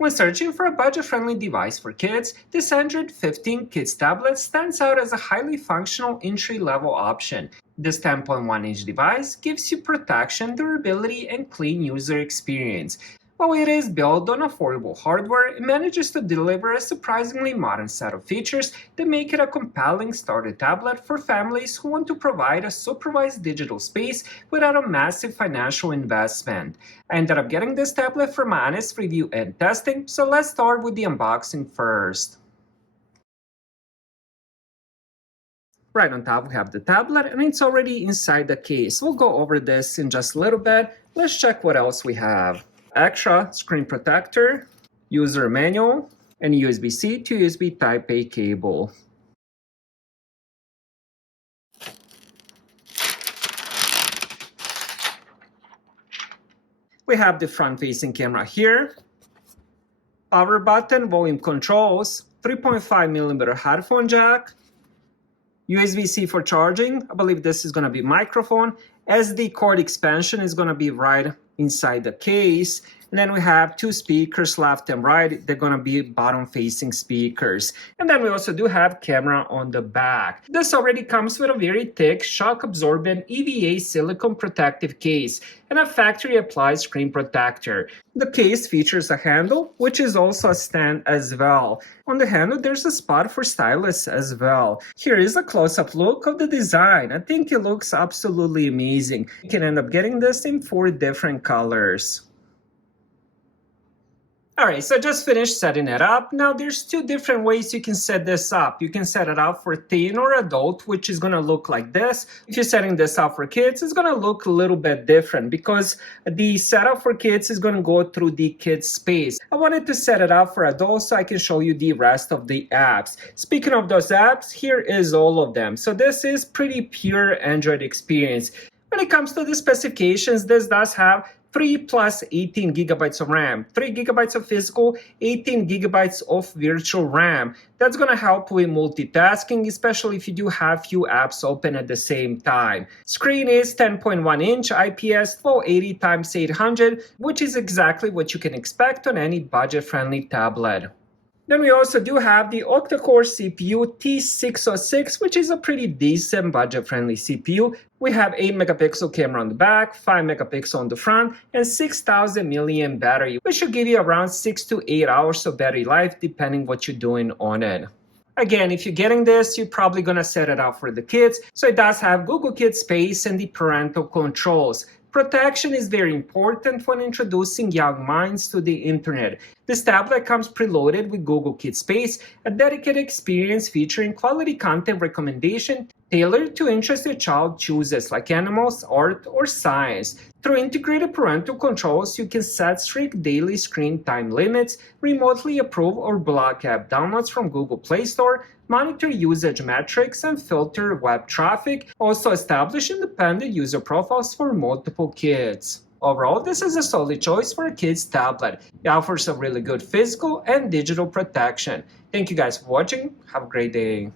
When searching for a budget-friendly device for kids, this Android 15 Kids tablet stands out as a highly functional entry-level option. This 10.1-inch device gives you protection, durability, and clean user experience. While it is built on affordable hardware, it manages to deliver a surprisingly modern set of features that make it a compelling starter tablet for families who want to provide a supervised digital space without a massive financial investment. I ended up getting this tablet for my honest review and testing, so let's start with the unboxing first. Right on top we have the tablet and it's already inside the case. We'll go over this in just a little bit. Let's check what else we have. Extra screen protector, user manual, and USB-C to USB Type-A cable. We have the front-facing camera here, power button, volume controls, 3.5mm headphone jack, USB-C for charging. I believe this is going to be microphone. SD card expansion is going to be right inside the case. And then we have two speakers left and right. They're going to be bottom-facing speakers. And then we also do have camera on the back. This already comes with a very thick, shock-absorbent EVA silicone protective case and a factory-applied screen protector. The case features a handle, which is also a stand as well. On the handle, there's a spot for stylus as well. Here is a close-up look of the design. I think it looks absolutely amazing. You can end up getting this in 4 different colors. Alright, so I just finished setting it up. Now there's 2 different ways you can set this up. You can set it up for teen or adult, which is going to look like this. If you're setting this up for kids, it's going to look a little bit different because the setup for kids is going to go through the kids space. I wanted to set it up for adults so I can show you the rest of the apps. Speaking of those apps, here is all of them. So this is pretty pure Android experience. When it comes to the specifications, this does have 3 plus 18 gigabytes of RAM, 3 gigabytes of physical, 18 gigabytes of virtual RAM. That's going to help with multitasking, especially if you do have few apps open at the same time. Screen is 10.1-inch IPS 480x800, which is exactly what you can expect on any budget-friendly tablet. Then we also do have the octa-core CPU T606, which is a pretty decent budget-friendly CPU. We have 8-megapixel camera on the back, 5-megapixel on the front, and 6,000 milliamp battery, which should give you around 6 to 8 hours of battery life depending what you're doing on it. Again, if you're getting this, you're probably going to set it up for the kids, so it does have Google Kids Space and the parental controls. Protection is very important when introducing young minds to the internet. This tablet comes preloaded with Google Kids Space, a dedicated experience featuring quality content recommendation tailored to interests your child chooses, like animals, art, or science. Through integrated parental controls, you can set strict daily screen time limits, remotely approve or block app downloads from Google Play Store, monitor usage metrics, and filter web traffic, also establish independent user profiles for multiple kids. Overall, this is a solid choice for a kid's tablet. It offers some really good physical and digital protection. Thank you guys for watching. Have a great day.